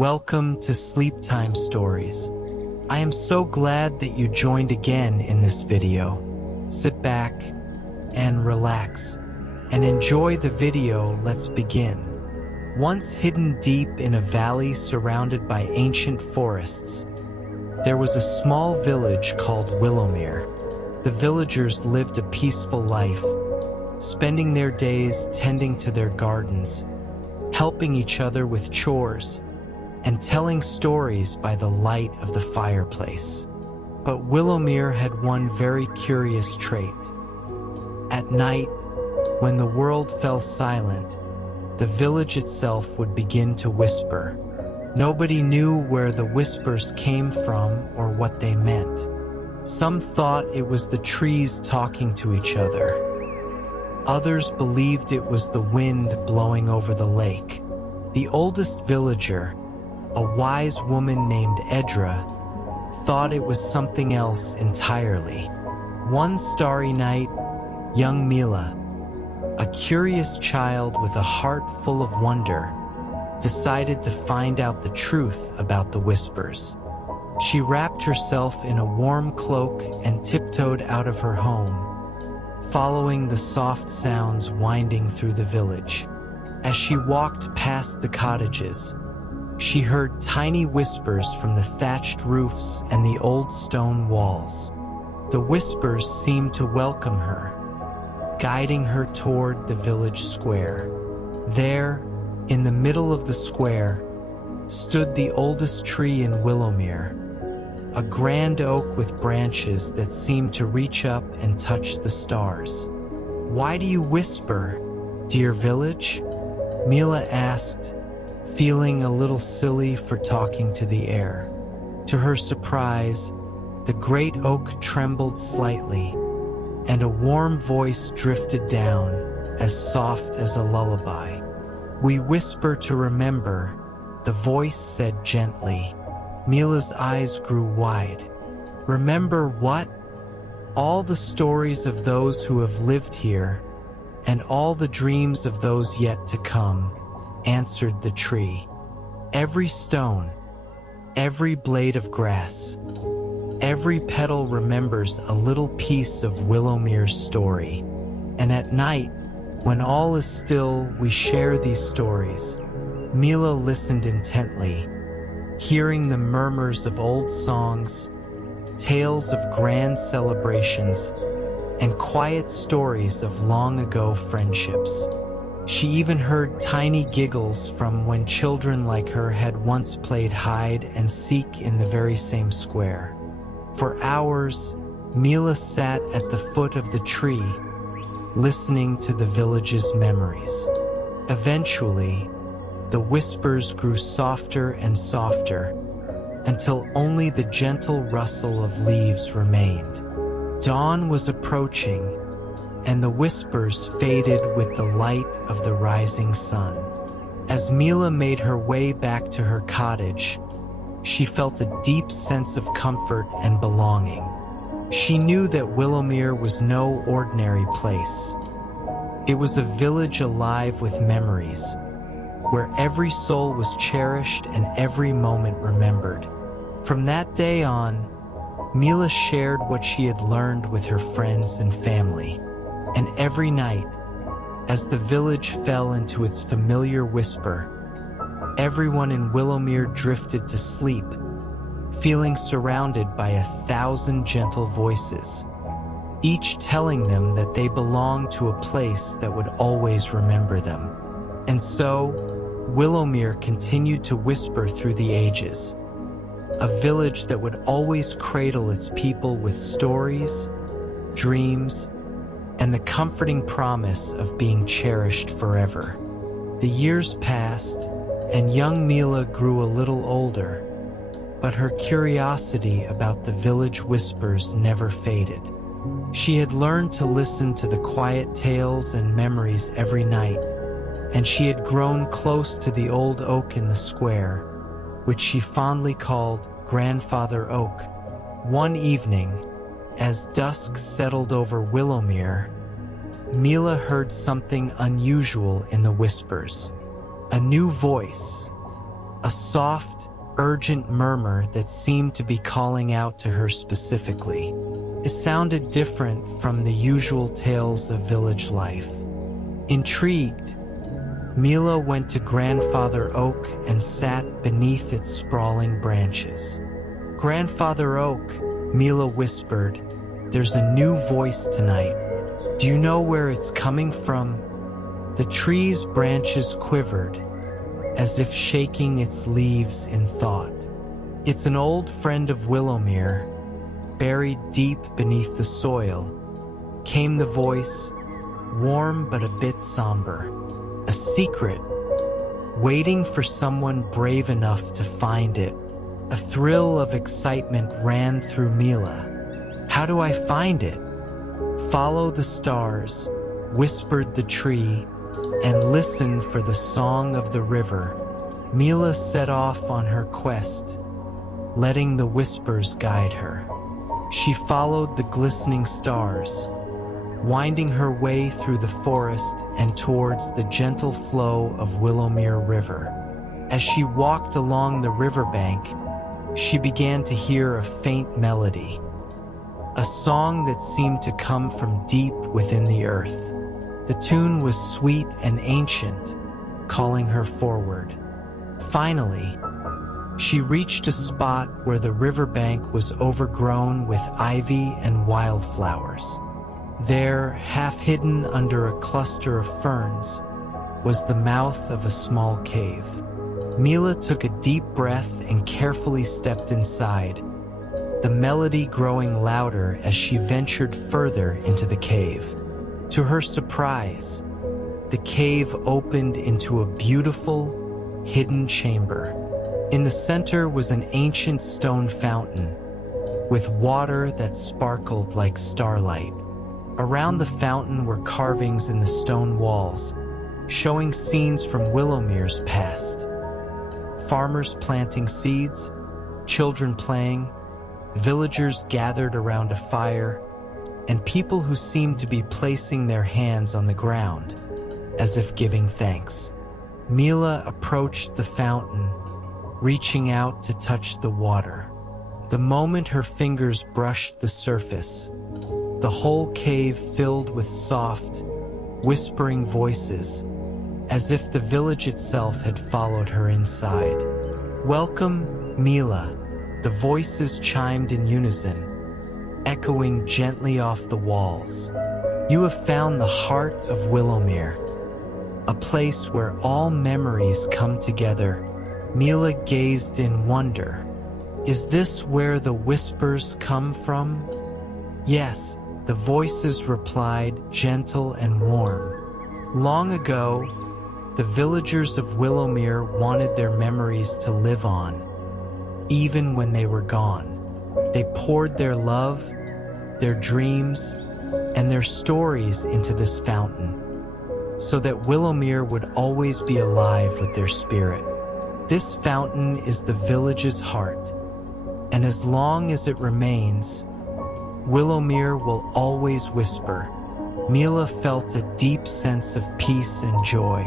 Welcome to Sleep Time Stories. I am so glad that you joined again in this video. Sit back and relax and enjoy the video. Let's begin. Once hidden deep in a valley surrounded by ancient forests, there was a small village called Willowmere. The villagers lived a peaceful life, spending their days tending to their gardens, helping each other with chores, and telling stories by the light of the fireplace. But Willowmere had one very curious trait. At night, when the world fell silent, the village itself would begin to whisper. Nobody knew where the whispers came from or what they meant. Some thought it was the trees talking to each other. Others believed it was the wind blowing over the lake. The oldest villager, a wise woman named Edra, thought it was something else entirely. One starry night, young Mila, a curious child with a heart full of wonder, decided to find out the truth about the whispers. She wrapped herself in a warm cloak and tiptoed out of her home, following the soft sounds winding through the village. As she walked past the cottages, she heard tiny whispers from the thatched roofs and the old stone walls. The whispers seemed to welcome her, guiding her toward the village square. There, in the middle of the square, stood the oldest tree in Willowmere, a grand oak with branches that seemed to reach up and touch the stars. "Why do you whisper, dear village?" Mila asked, feeling a little silly for talking to the air. To her surprise, the great oak trembled slightly, and a warm voice drifted down, as soft as a lullaby. "We whisper to remember," the voice said gently. Mila's eyes grew wide. "Remember what?" "All the stories of those who have lived here, and all the dreams of those yet to come," answered the tree. "Every stone, every blade of grass, every petal remembers a little piece of Willowmere's story. And at night, when all is still, we share these stories." Mila listened intently, hearing the murmurs of old songs, tales of grand celebrations, and quiet stories of long-ago friendships. She even heard tiny giggles from when children like her had once played hide and seek in the very same square. For hours, Mila sat at the foot of the tree, listening to the village's memories. Eventually, the whispers grew softer and softer, until only the gentle rustle of leaves remained. Dawn was approaching, and the whispers faded with the light of the rising sun. As Mila made her way back to her cottage, she felt a deep sense of comfort and belonging. She knew that Willowmere was no ordinary place. It was a village alive with memories, where every soul was cherished and every moment remembered. From that day on, Mila shared what she had learned with her friends and family, and every night, as the village fell into its familiar whisper, everyone in Willowmere drifted to sleep, feeling surrounded by 1,000 gentle voices, each telling them that they belonged to a place that would always remember them. And so, Willowmere continued to whisper through the ages, a village that would always cradle its people with stories, dreams, and the comforting promise of being cherished forever. The years passed, and young Mila grew a little older, but her curiosity about the village whispers never faded. She had learned to listen to the quiet tales and memories every night, and she had grown close to the old oak in the square, which she fondly called Grandfather Oak. One evening, as dusk settled over Willowmere, Mila heard something unusual in the whispers. A new voice, a soft, urgent murmur that seemed to be calling out to her specifically. It sounded different from the usual tales of village life. Intrigued, Mila went to Grandfather Oak and sat beneath its sprawling branches. "Grandfather Oak," Mila whispered, "there's a new voice tonight. Do you know where it's coming from?" The tree's branches quivered, as if shaking its leaves in thought. "It's an old friend of Willowmere, buried deep beneath the soil," came the voice, warm but a bit somber. "A secret, waiting for someone brave enough to find it." A thrill of excitement ran through Mila. "How do I find it?" "Follow the stars," whispered the tree, "and listen for the song of the river." Mila set off on her quest, letting the whispers guide her. She followed the glistening stars, winding her way through the forest and towards the gentle flow of Willowmere River. As she walked along the riverbank, she began to hear a faint melody, a song that seemed to come from deep within the earth. The tune was sweet and ancient, calling her forward. Finally, she reached a spot where the riverbank was overgrown with ivy and wildflowers. There, half hidden under a cluster of ferns, was the mouth of a small cave. Mila took a deep breath and carefully stepped inside, the melody growing louder as she ventured further into the cave. To her surprise, the cave opened into a beautiful, hidden chamber. In the center was an ancient stone fountain, with water that sparkled like starlight. Around the fountain were carvings in the stone walls, showing scenes from Willowmere's past. Farmers planting seeds, children playing, villagers gathered around a fire, and people who seemed to be placing their hands on the ground, as if giving thanks. Mila approached the fountain, reaching out to touch the water. The moment her fingers brushed the surface, the whole cave filled with soft, whispering voices, as if the village itself had followed her inside. "Welcome, Mila," the voices chimed in unison, echoing gently off the walls. "You have found the heart of Willowmere, a place where all memories come together." Mila gazed in wonder. "Is this where the whispers come from?" "Yes," the voices replied, gentle and warm. "Long ago, the villagers of Willowmere wanted their memories to live on, even when they were gone. They poured their love, their dreams, and their stories into this fountain, so that Willowmere would always be alive with their spirit. This fountain is the village's heart, and as long as it remains, Willowmere will always whisper." Mila felt a deep sense of peace and joy.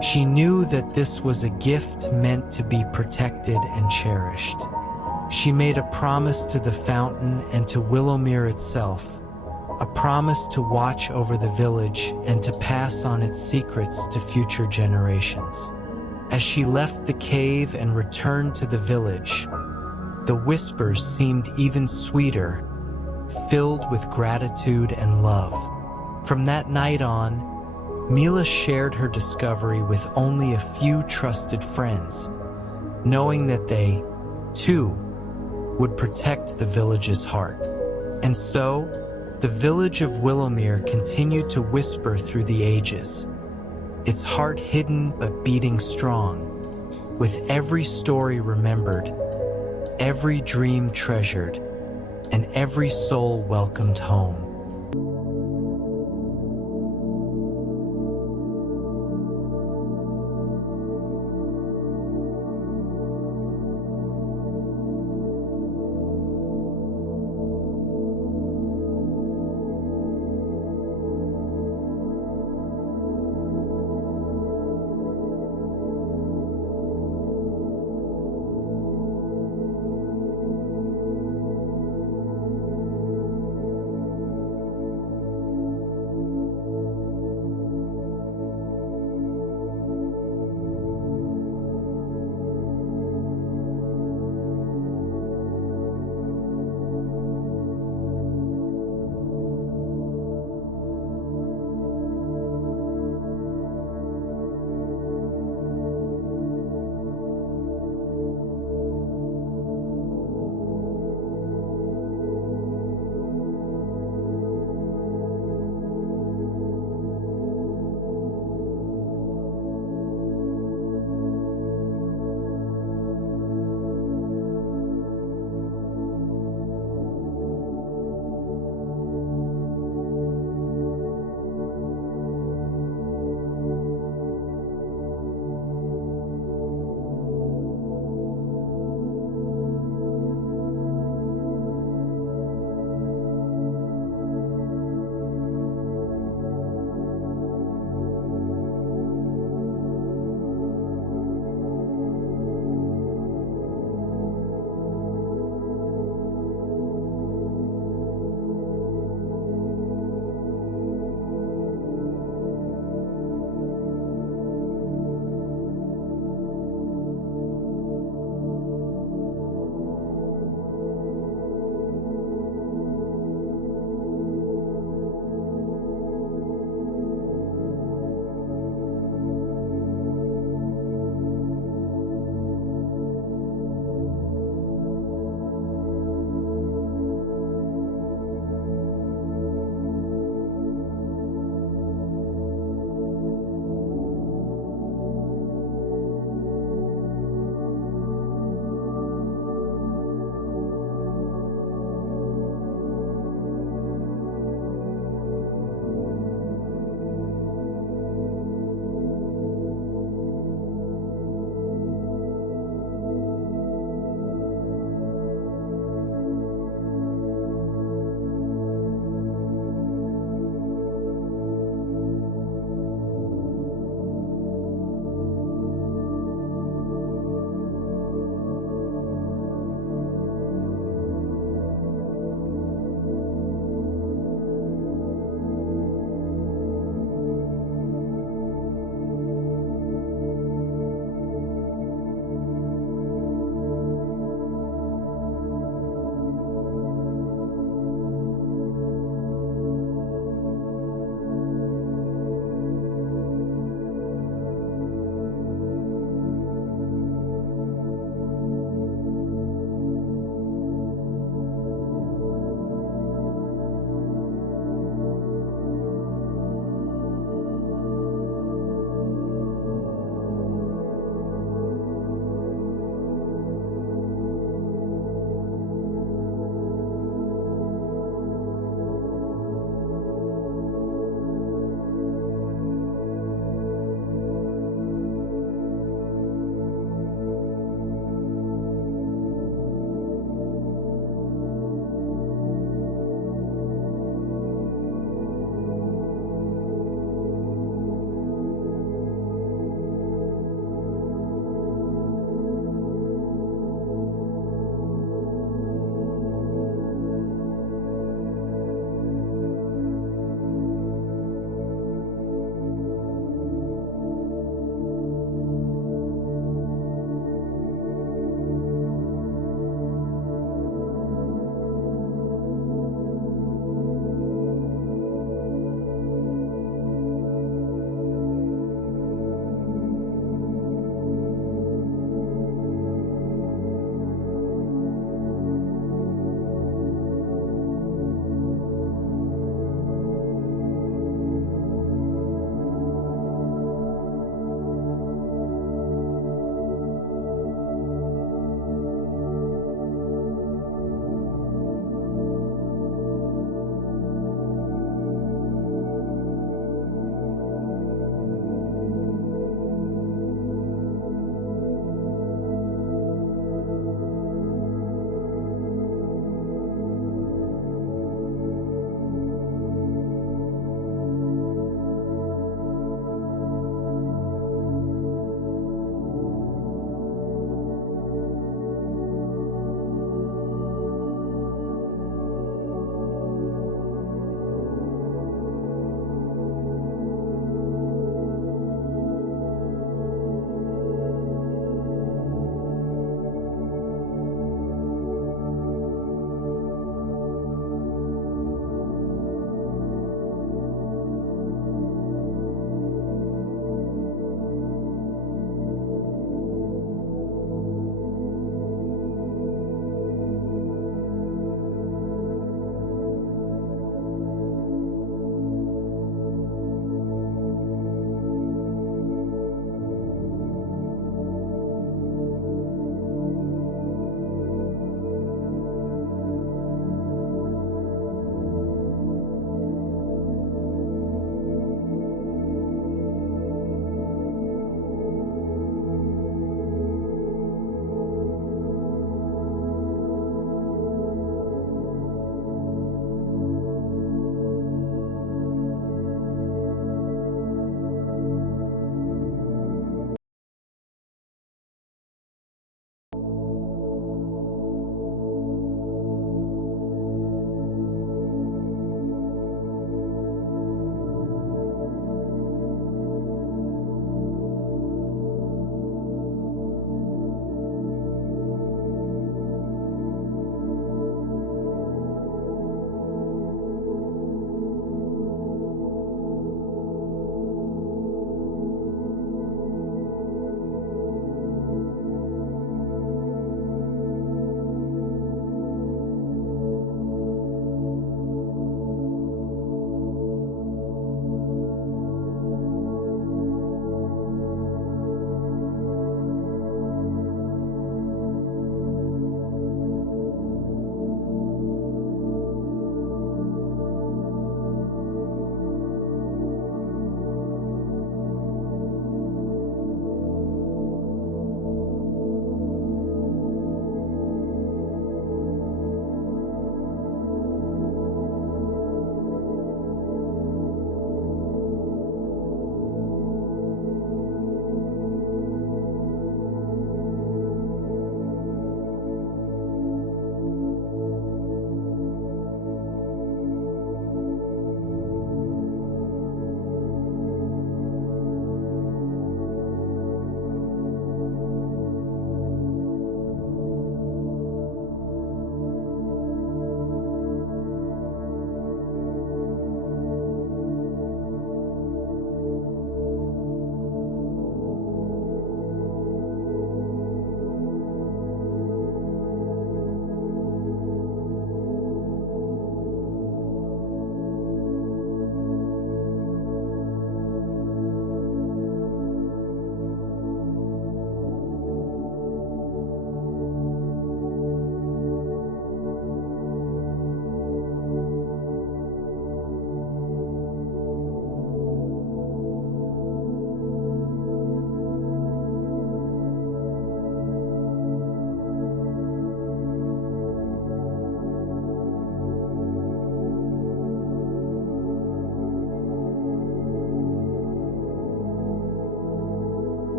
She knew that this was a gift meant to be protected and cherished. She made a promise to the fountain and to Willowmere itself, a promise to watch over the village and to pass on its secrets to future generations. As she left the cave and returned to the village, the whispers seemed even sweeter, filled with gratitude and love. From that night on, Mila shared her discovery with only a few trusted friends, knowing that they, too, would protect the village's heart. And so, the village of Willowmere continued to whisper through the ages, its heart hidden but beating strong, with every story remembered, every dream treasured, and every soul welcomed home.